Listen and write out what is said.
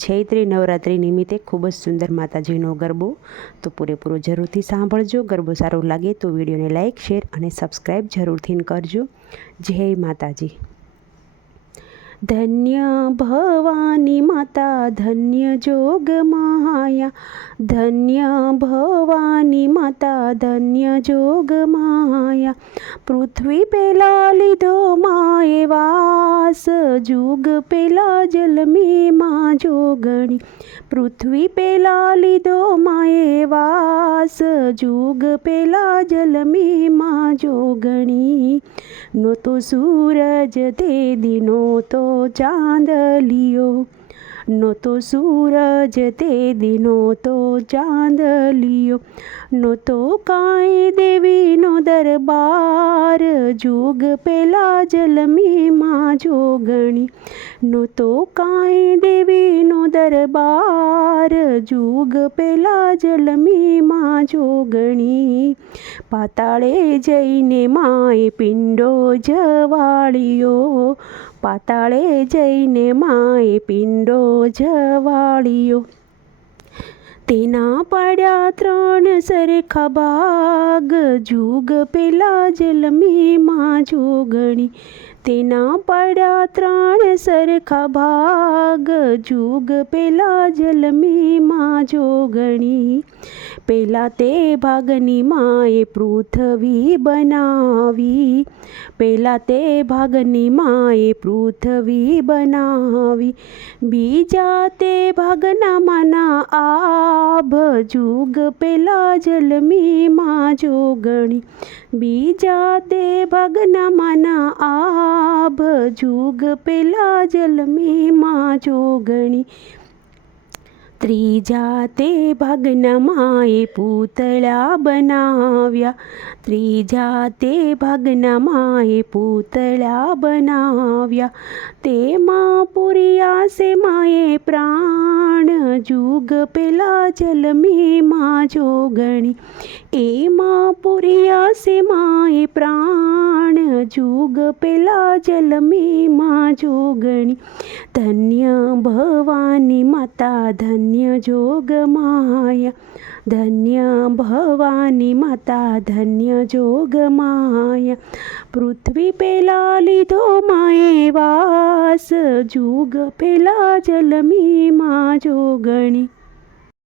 ચૈત્રી નવરાત્રિ નિમિત્તે ખૂબ જ સુંદર માતાજીનો ગરબો. તો પૂરેપૂરો જરૂરથી સાંભળજો. ગરબો સારો લાગે તો વિડીયોને લાઇક શેર અને સબસ્ક્રાઈબ જરૂરથી કરજો. જય માતાજી. ધન્ય ભવાની માતા, ધન્ય જોગ માયા. ધન્ય ભવાની માતા, ધન્ય જોગ માયા. પૃથ્વી પેલા લીધો જુગ પેલા જલમી માં જોગણી પૃથ્વી પેલા લીધો માએ વાસ જુગ પેલા જલમી માં જોગણી નો તો સૂરજ તે દિનો તો ચાંદલિયો નો તો સૂરજ તે દિનો તો ચાંદલિયો નો તો કાંઈ દેવીનો દરબાર જુગ પેલા જલમી માં જોગણી. નો તો કાંઈ દેવીનો દરબાર જુગ પેલા જલમી માં જોગણી. પાતાળે જઈને માએ પિંડો જવાળ્યો. પાતાળે જઈને માએ પિંડો જવાળ્યો. તેના પાડ્યા ત્રણ સરખા ભાગ. જુગ પેલા જલમીમાં જોગણી. તેના પાડ્યા ત્રણ સરખા ભાગ જુગ પેલા જલમી માં જોગણી પેલા તે ભાગની માએ પૃથ્વી બનાવી પેલા તે ભાગની માએ પૃથ્વી બનાવી બીજા તે ભાગના માના આભ જુગ પેલા જલમી માં જોગણી બીજા તે ભાગના માના આભ जोग पेला जल में माँ जोगणी તે ભાગના માએ પૂતળા બનાવ્યા ત્રીજા તે ભાગના માએ પૂતળા બનાવ્યા તેમાં પૂર્યા સે માએ પ્રાણ જુગ પેલા જલમી માં જોગણી એમાં પૂર્યા સે માએ પ્રાણ જુગ પેલા જલમી માં જોગણી ધન્ય ભવાની માતા ધન્ય જોગ માયા ધન્ય ભવાની માતા ધન્ય જોગ માયા પૃથ્વી પેલા લીધો માએ વાસ જુગ પેલા જલમી માં જોગણી